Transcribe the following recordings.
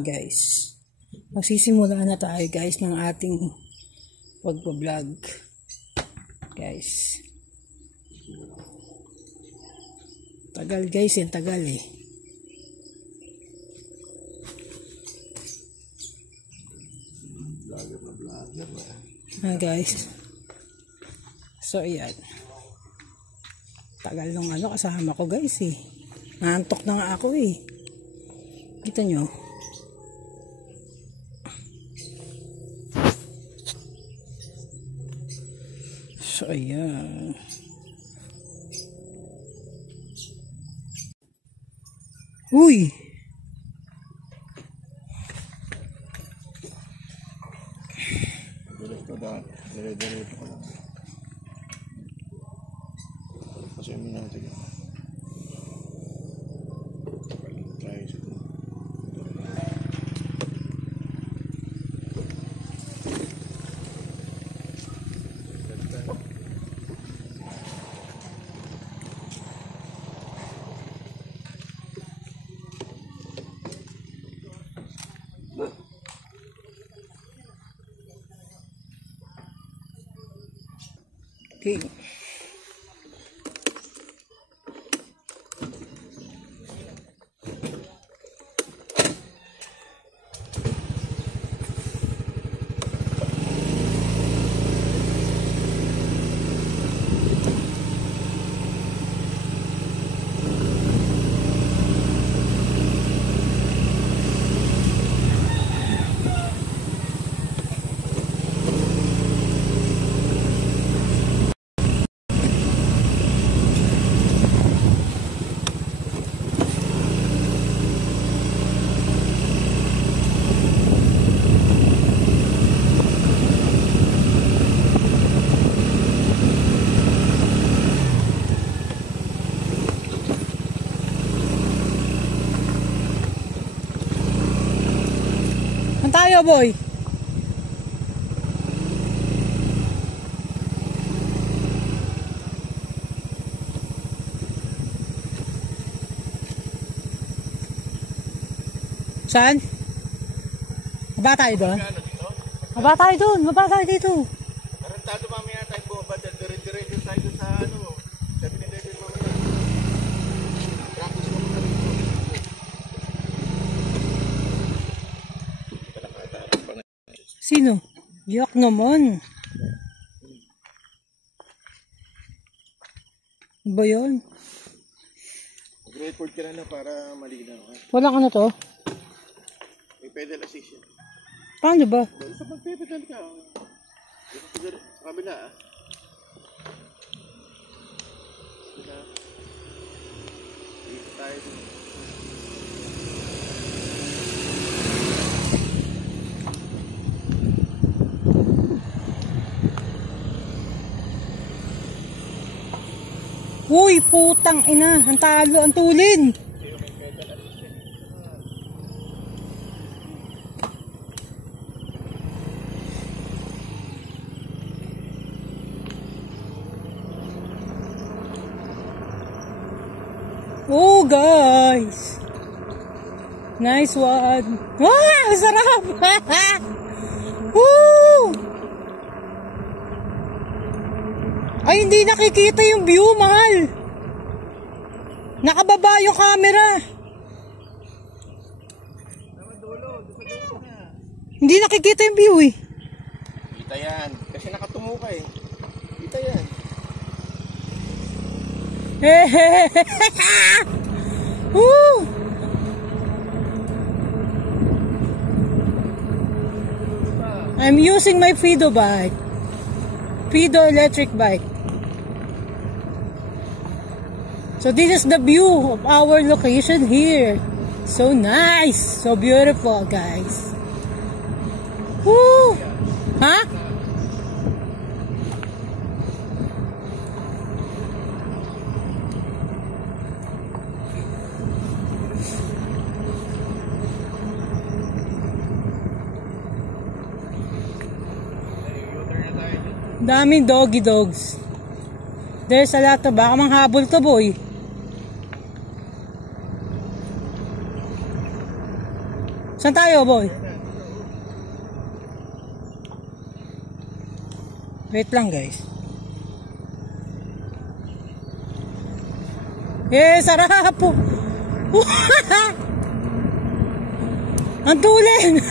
guys. Magsisimula na tayo guys ng ating pagpa-vlog. Guys. Tagal guys, yung tagal eh. Guys. So ayan. Tagal nung kasama ko guys eh. Naantok na nga ako eh. Kita nyo. So ayan. Uy! Dire-diretso ko lang. Kasi yung minatag yun. Try siguro. Okay. Tayo boy. Saan? Baba tayo doon? Baba tayo doon. Baba tayo dito. Tarantado mamaya tayo bumaba. Dire-diretso tayo sa sa pinagdadin mamaya. Practice mo na rin. Sino? Yak naman. Ba yun? Mag-record ka na para malinaw. Walang ano to? May pedal assist yun. Paano ba? Sa pag-pedal ka. Sa kabila Dito tayo dun. Uy, putang ina. Ang talo, ang tulin. Oh, guys. Nice one. Ah, sarap. Woo! Ay, hindi nakikita yung view, mahal. Nakababa yung camera. Hindi nakikita yung view eh. Kita yan. Kasi nakatungo ka eh. Kita yan. Woo! I'm using my Fido bike. Fido electric bike. So this is the view of our location here. So nice, so beautiful, guys. Woo! Huh? Daming doggy dogs. There's a lot of, baka manghabol to boy. Saan tayo, boy? Wait lang, guys. Sarap po. Ang tulin.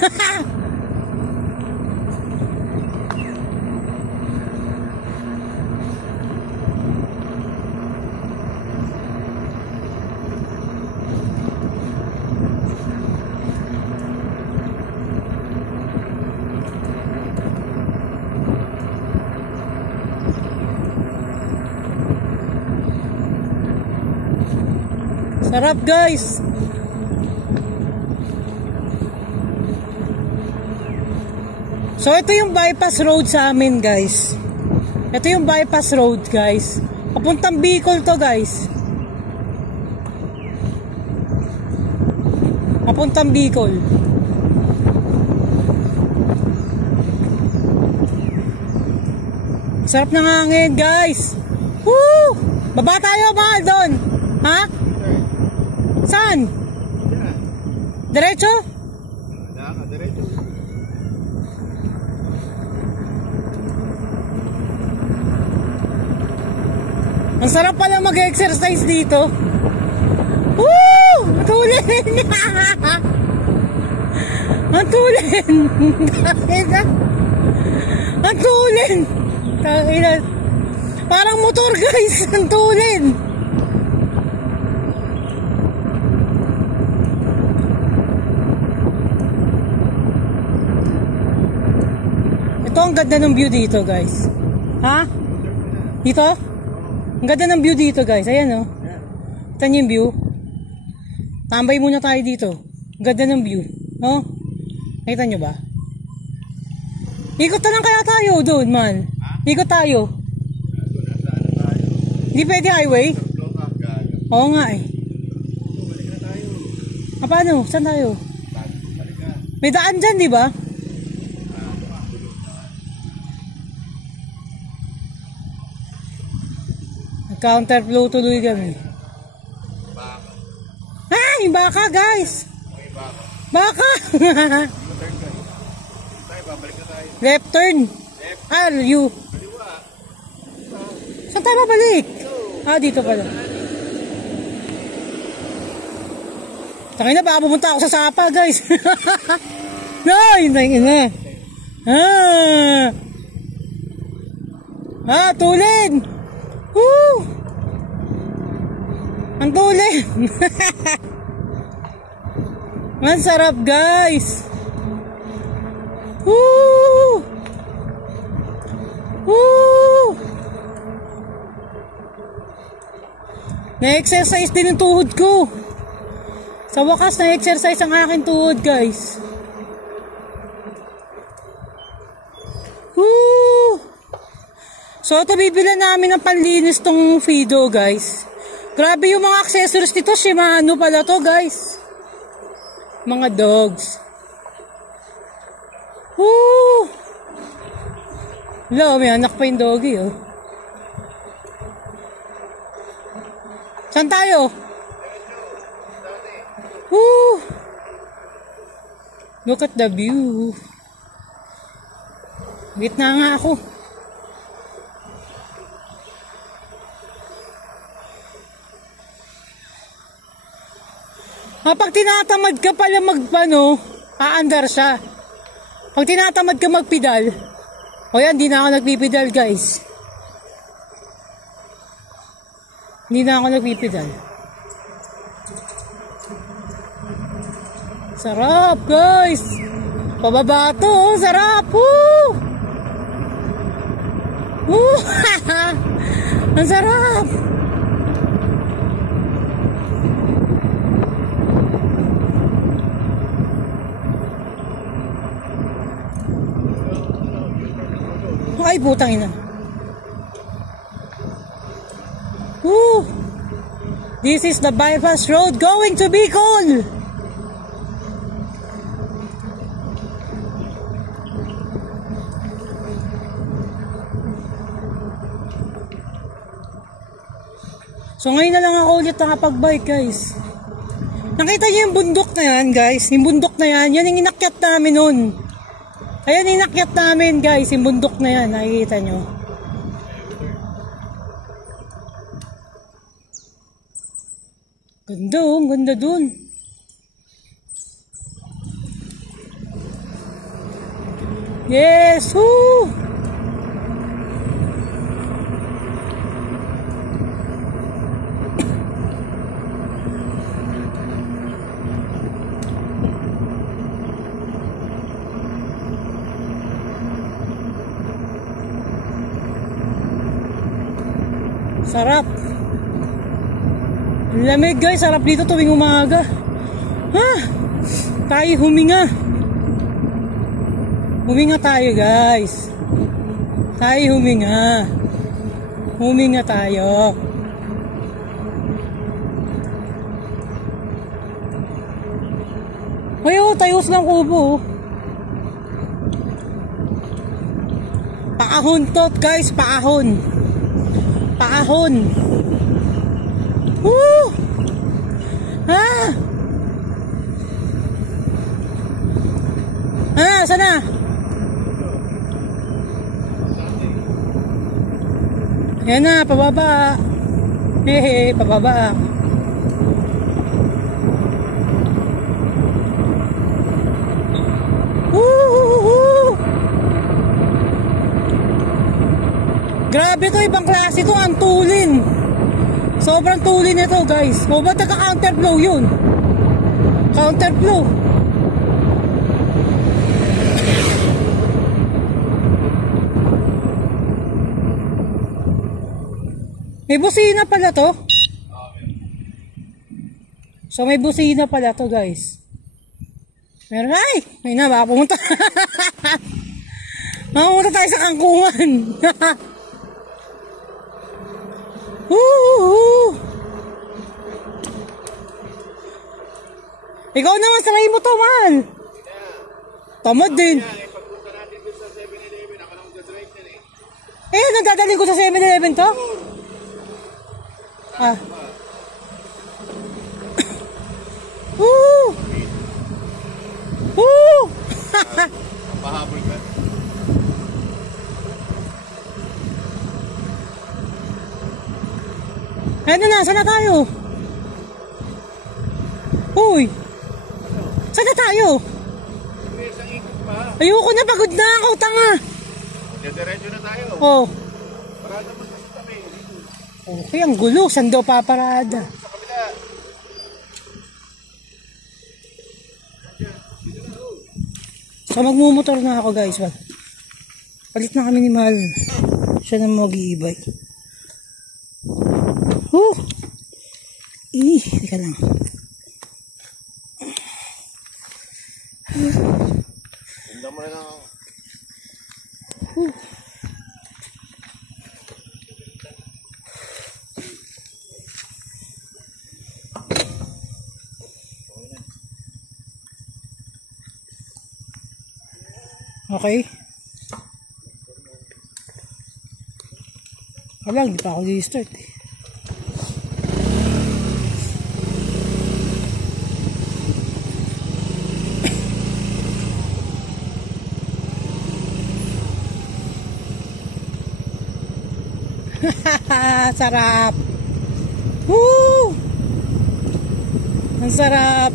Sarap, guys. So ito yung bypass road sa amin, guys. Ito yung bypass road, guys. Papuntang Bicol to, guys. Papuntang Bicol. Sarap ng hangin, guys. Woo! Baba tayo, mahal doon. Ha? Saan? Diretso? Diretso. Ang sarap pala mag-exercise dito. Woo! Matulin! Ang tulin! Ang tulin! Parang motor, guys! Ang tulin! Ito ang ganda ng view dito, guys. Ha? Dito? Ang ganda ng view dito, guys. Ayan, oh. Ito yung view. Tambay muna tayo dito. Ang ganda ng view. Oh? Nakita nyo ba? Ikot na lang kaya tayo doon, man. Ikot tayo. Hindi pwede highway? Oo nga eh. Paano? Saan tayo? May daan dyan, di ba? Counterflow tuloy kami. Ay, baka, guys. Baka. Left turn. U. Saan tayo babalik? Dito pala. Takay na, baka pumunta ako sa Sapa, guys. Ay, na. Tulin. Woo! Ang tulin. Ang sarap, guys. Woo! Woo! Na-exercise din ang tuhod ko. Sa wakas, na-exercise ang aking tuhod, guys. Woo! So, ito bibilan namin ng panlinis tong Fido, guys. Grabe yung mga accessories nito. Shimano pala to, guys. Mga dogs. Woo! Hello, may anak pa yung doggy, oh. Saan tayo? Woo! Look at the view. Gitna nga ako. Pag tinatamad ka pala aandar siya. Pag tinatamad ka magpedal, o yan, hindi na ako nagpipedal, guys. Hindi na ako nagpipedal. Sarap, guys. Pababa to, oh, sarap. Woo! Woo! Ang sarap. Ay, putang ina. Woo! This is the bypass road going to Bicol. So ngayon na lang ako ulit nakapag-bike, guys. Nakita niyo yung bundok na yan, guys? Yung bundok na yan, yan yung inakyat namin nun. Ayan yung inakyat namin, guys. Yung bundok na yan, nakikita nyo. Ganda oh, ang ganda dun. Yes! Woo! Sarap. Lamig guys, sarap dito tuwing umaga. Ha? Tayo huminga. Huminga tayo guys. Tayo huminga. Huminga tayo. Ayo, tayos ng kubo. Paahon to guys, paahon. Paahon. Woo! Ah! Ah, sana? Yan na, pababa. Hehe, pababa. Woo! Grabe to, ibang klase to, ang tulin. Sobrang tulin nito guys. O ba't nagka-counterflow yun? Counterflow. May busina pala to. So may busina pala to guys. Meron ay! May na, baka pumunta. Makapunta tayo sa kangkungan. Woo! Ikaw naman, saray mo to, man. Tamad din. Pagpunta natin dun sa 7-Eleven, ako lang mag-drive din Eh, nagdadaling ko sa 7-Eleven to? Ah. Woo! Woo! Pahabol ka. Ano na, saan na tayo? Uy! Saan na tayo? May isang ikot pa. Ayoko na, pagod na ako, tanga. Diretso na tayo. Oh. Parada mo sa kami. Okay, ang gulo. Saan daw paparada? Sa kabila. So, magmumotor na ako, guys. Palit na kami ni Mahal. Siya na mag-i-e-bike. Teka lang. Tingnan mo na lang. Okay. Wala, hindi pa ako di-start eh. Sarap. Woo! Ang sarap.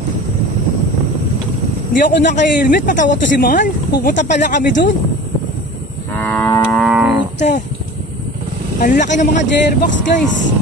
Hindi ako naka-helmet, patawa to si Mahal. Pupunta pala kami dun. Puta. Ang laki ng mga gearbox guys.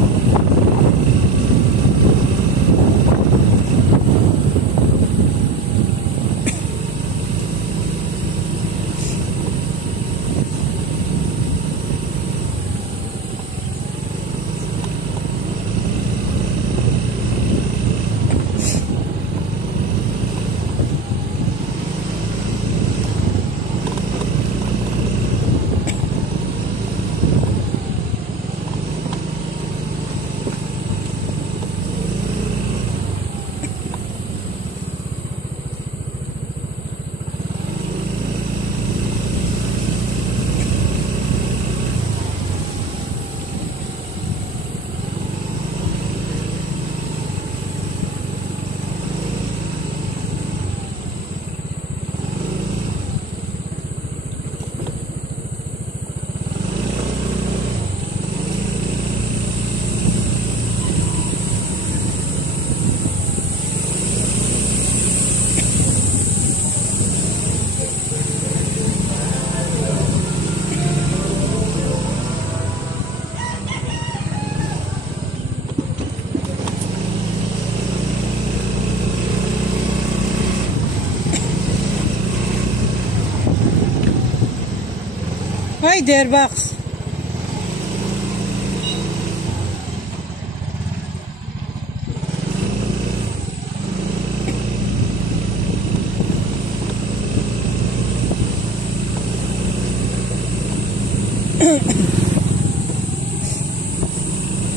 Ay, Dearbox.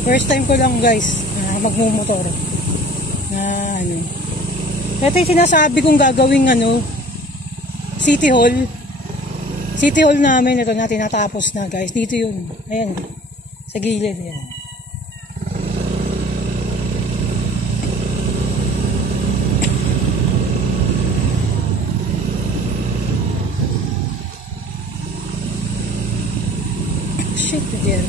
First time ko lang guys magmumotor na ano. Ito yung sinasabi kong gagawing ano, City Hall. City Hall namin, ito na tinatapos na guys. Dito yun. Ayan. Sa gilid. Ayan. Shit, dear.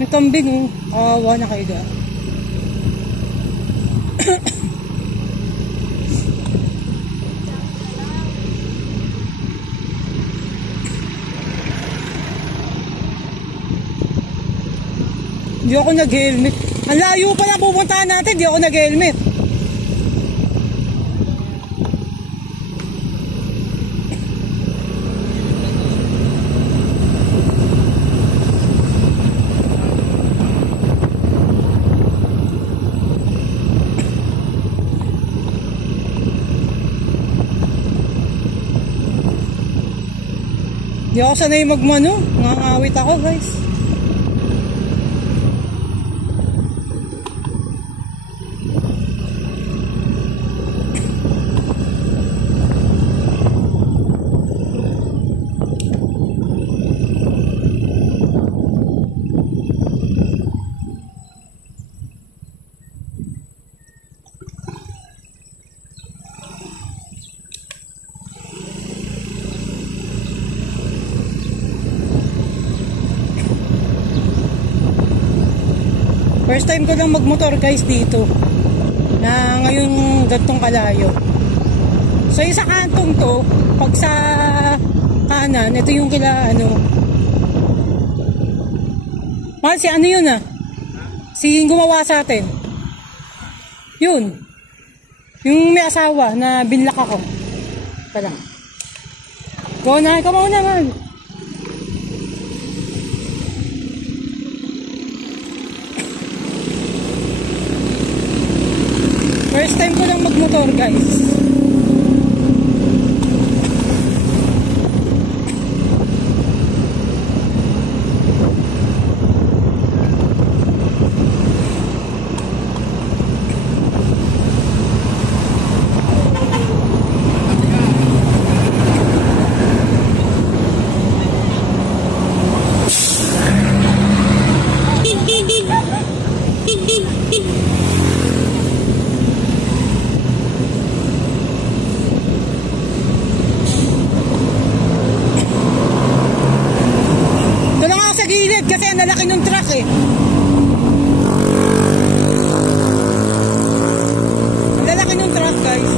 May kambing, awa na kayo ga. Hindi ako nag-helmet. Ang layo pala pupuntahan natin, hindi ako nag-helmet. Hindi ako sanay magmano, ngangawit ako guys. First time ko lang magmotor guys dito na ngayon gantong kalayo. So yung sa kantong to, pag sa kanan, ito yung kila ano. Mahal si ano yun ah? Si gumawa sa atin. Yun. Yung may asawa na binlak ako. Pala. Go na, ikaw mauna mahal. First time ko lang magmotor guys. Kasi ang lalaki ng truck eh. Ang lalaki ng truck guys.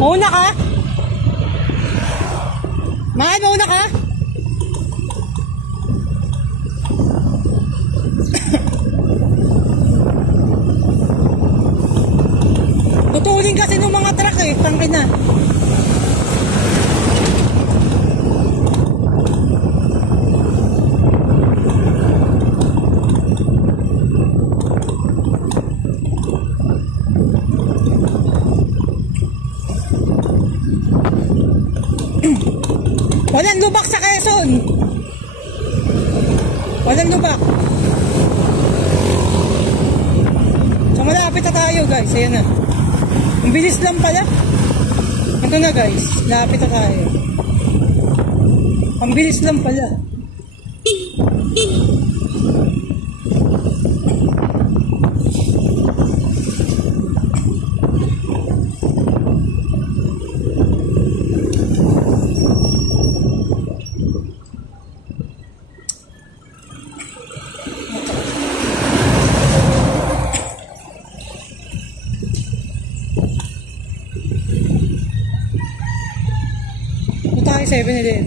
Mauna ka? Mahal, mauna ka? Tutulin kasi ng mga truck eh, tangkin na. lubak sa Quezon. Walang lubak. So malapit na tayo guys. Ayan na. Ang bilis lang pala. Ito na guys. Lapit na tayo. Ang bilis lang pala. Ito tayo 7-Eleven.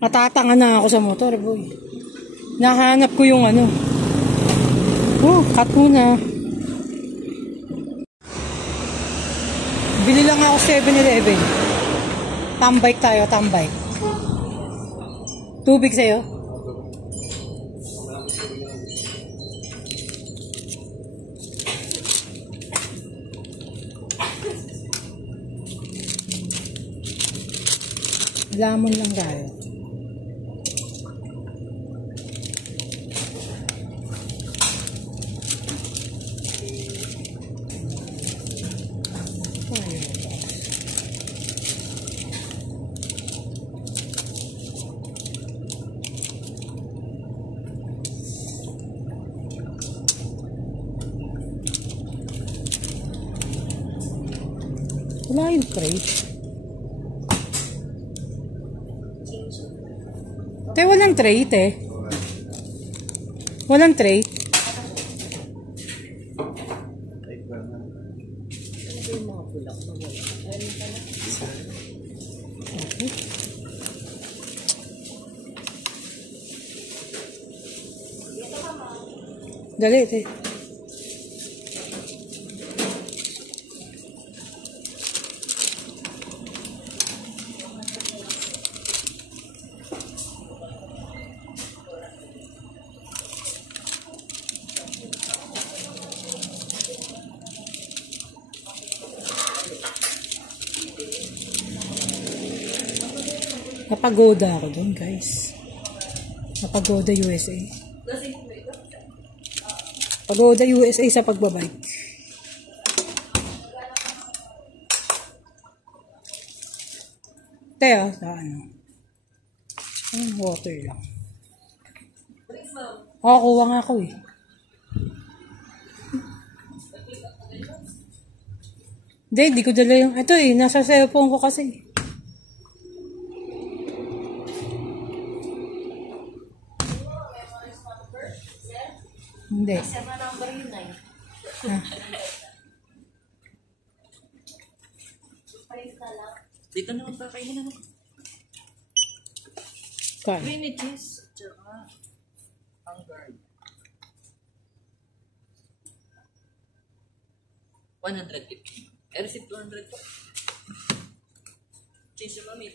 Natatanga na ako sa motor, boy. Nahanap ko yung ano. Oh, cut muna. Bili lang ako 7-Eleven. Tambike tayo, tambike. Tubig sa'yo? Lamon lang tayo. Wala yung tray. Te, walang tray, te. Walang tray. Dali, te. Napagoda ako dun, guys. Napagoda USA. Pagoda USA sa pagbabike. Teo, ano? Water lang. Oo, kuha nga ako eh. Hindi ko dala yung... Ito eh, nasa cellphone ko kasi. Hindi. Sama number yun ay. Dito naman pa kayo naman. Kaya. Greenages. Tsaka ang guard. 150. Receipt 200 po. Change yung mami.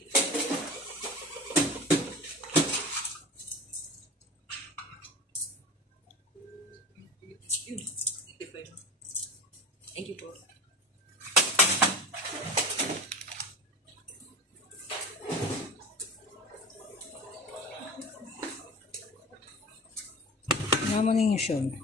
Thank you po. Nomination.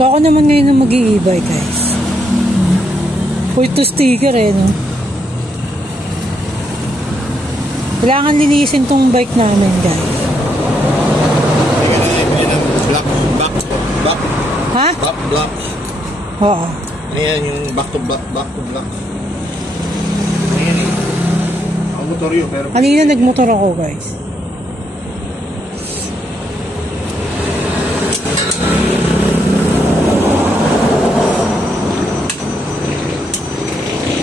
So ako naman ngayon na mag-i-e-bike guys. Full to sticker eh, no? Kailangan linisin tong bike namin guys. Back. Ha? Black. Oo. Ano yan yung back to black? Ano yan eh? Ang motor yun, pero... Kanina nagmotor ako guys.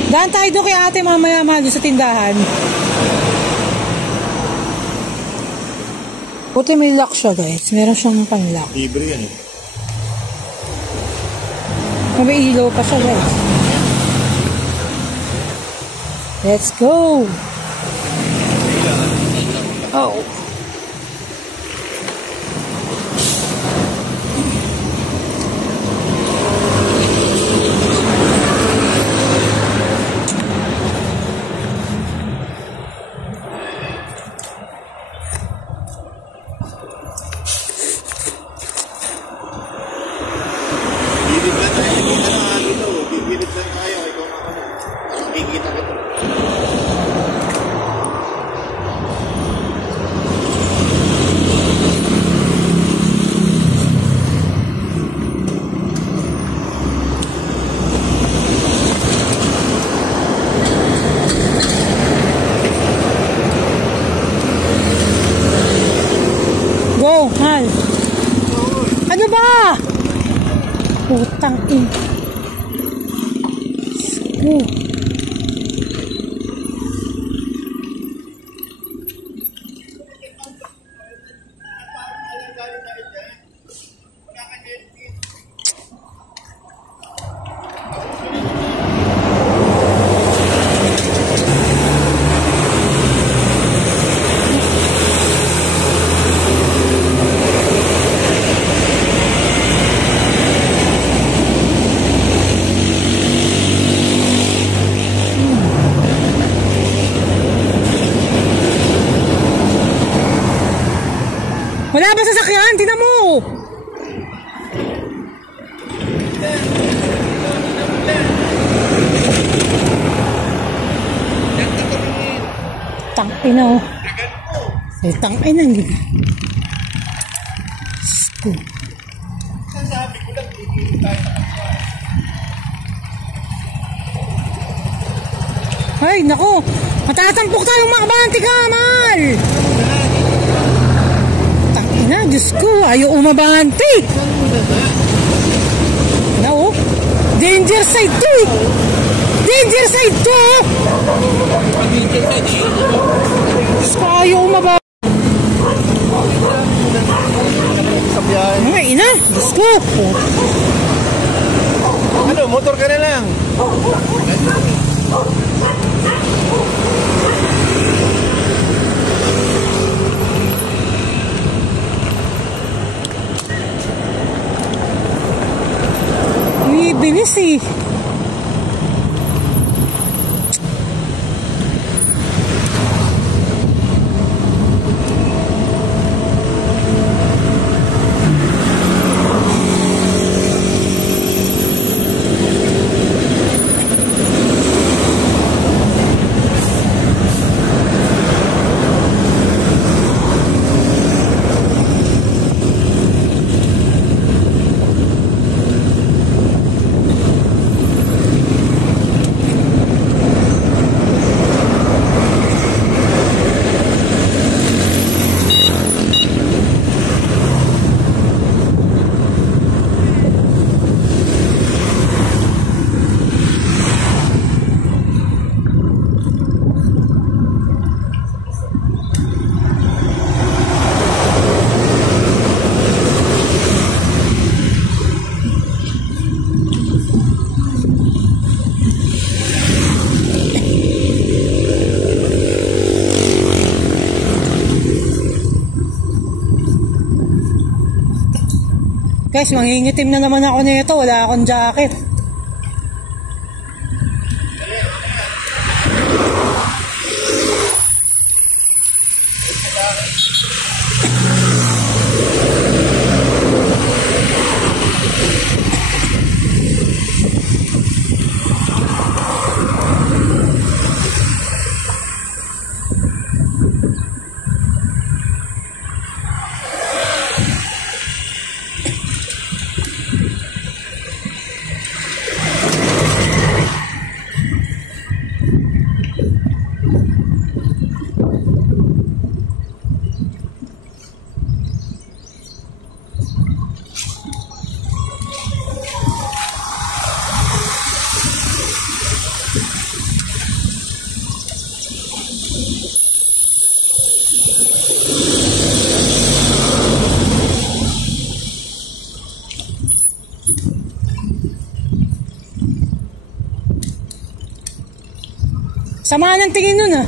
Daan tayo doon kay ate mamaya mahal sa tindahan. Buti may lock siya guys. Meron siyang pan-lock. Libre yan eh. May ilaw pa siya guys. Let's go! Oh. Gilid lang tayo. Ikaw na ako. Nakikita kita. Go, Hal. Ano ba? Putang ina. Wala ba sasakyan? Tingnan mo! Tangina oh. Tangina ang gina. Sasabi ko lang, hindi tayo nakasya. Ay, naku! Matatampok tayo mga kabante ka, Mal! Tangina, Diyos ko, ayaw umabante! Na oh, danger side to eh! Danger side to oh! Diyos ko, ayaw umabante! Mga ina, Diyos ko! Ano, motor ka na lang. Bilis eh. Guys, mangingitim na naman ako nito. Wala akong jacket. Sama ng tingin nun ah.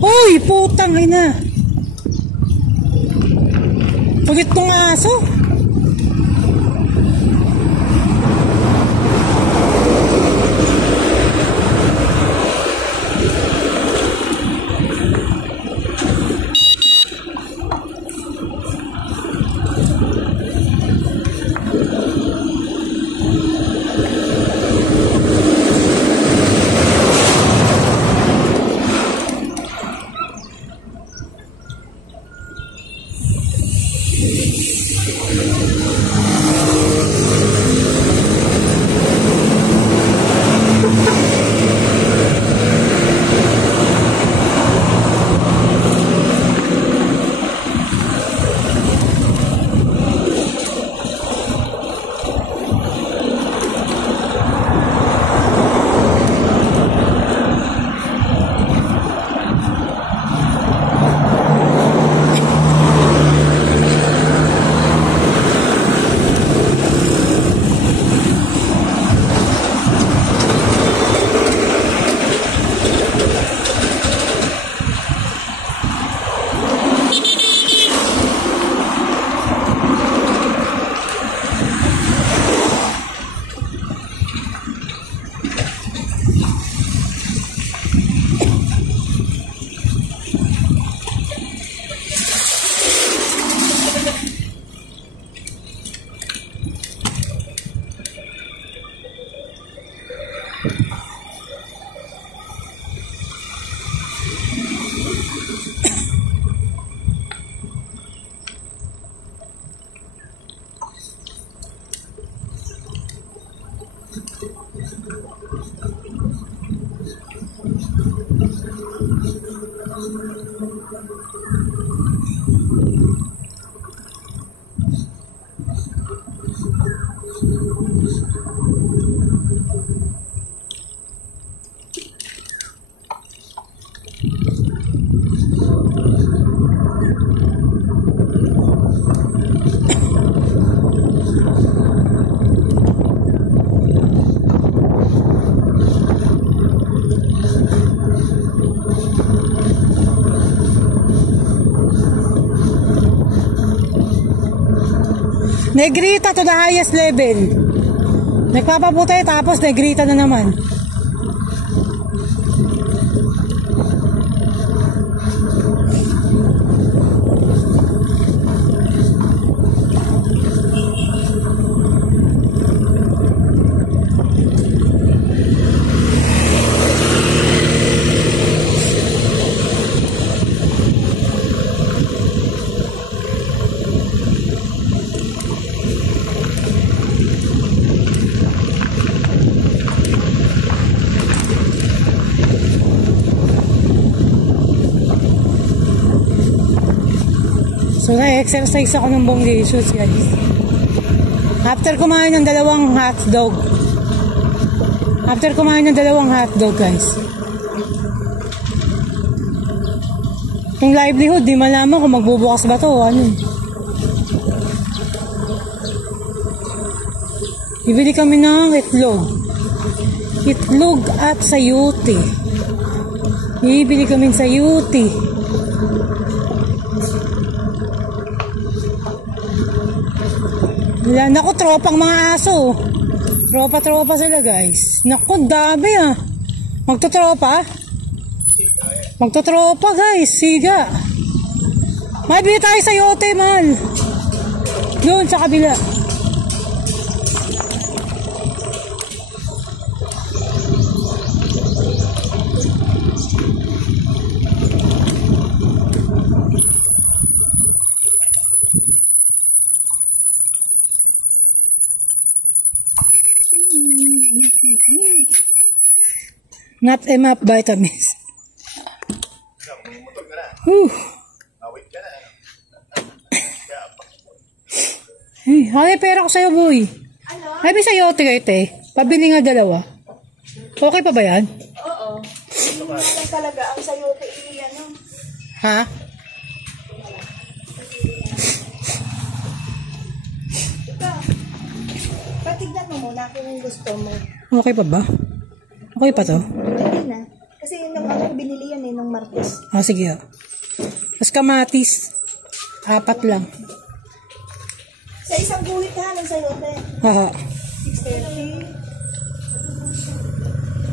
Uy, putang ina. Kulit tong aso. Negrita to the highest level. Nagpapaputay tapos negrita na naman. So, na-exercise ako ng bongacious, guys. After kumain ng dalawang hotdog. Guys. Yung livelihood, di malaman kung magbubukas ba to o ano. Bibili kami ng itlog. Itlog at sayuti. Bibili kami ng sayuti. Wala, naku, tropang mga aso. Tropa sila, guys. Naku, dami ah. Magtotropa, guys. Siga. May bili tayo sa yote, man. Doon sa kabila. Not enough vitamins. Motor ka na. Whew. Awit ka na. Kaya May pera ko sa'yo, boy. Ano? Ay, may sayote kayo, te. Pabili nga dalawa. Okay pa ba yan? Oo. Hindi na lang talaga ang sayote ano. Ha? Ikaw, patignan mo muna kung gusto mo. Okay pa ba? Okay pa to? Hindi na. Kasi nung ako binili yan nung Martes. Sige. Tapos kamatis. 4 lang. Sa isang guhit ha ng sayote. Haha. 630.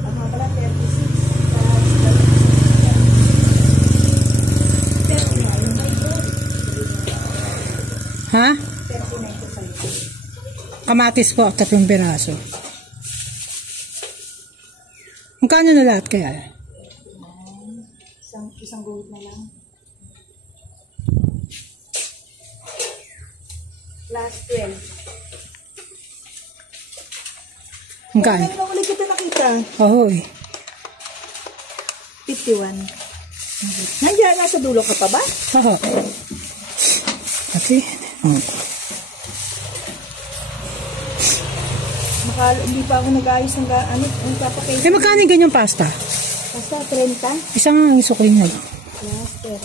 Ako pala 36. Ha? 39 to sayote. Kamatis po, 3 piraso. Magkano na lahat kaya? Isang guhit na lang. Last 12. Magkano? Ano ulit kita nakita? Ahoy. 51. Nandiyan, nasa dulo ka pa ba? Haha. Ate. Hindi pa ako nag-ayos ng ang papakay. Magkano yung ganyang pasta? Basta 30. Isang isukin na lang. Last 21.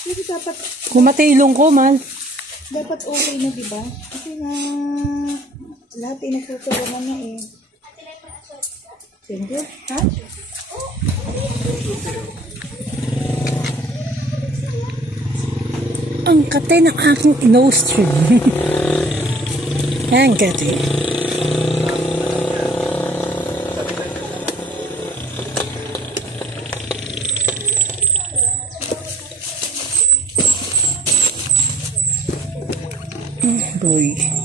Hindi dapat Kumatilong ko, man. okay na, di ba? Kasi na lahat ay nagtutulungan na eh. Thank you. Ha? Ang kate ng aking nose trim. Ang kate. Boy.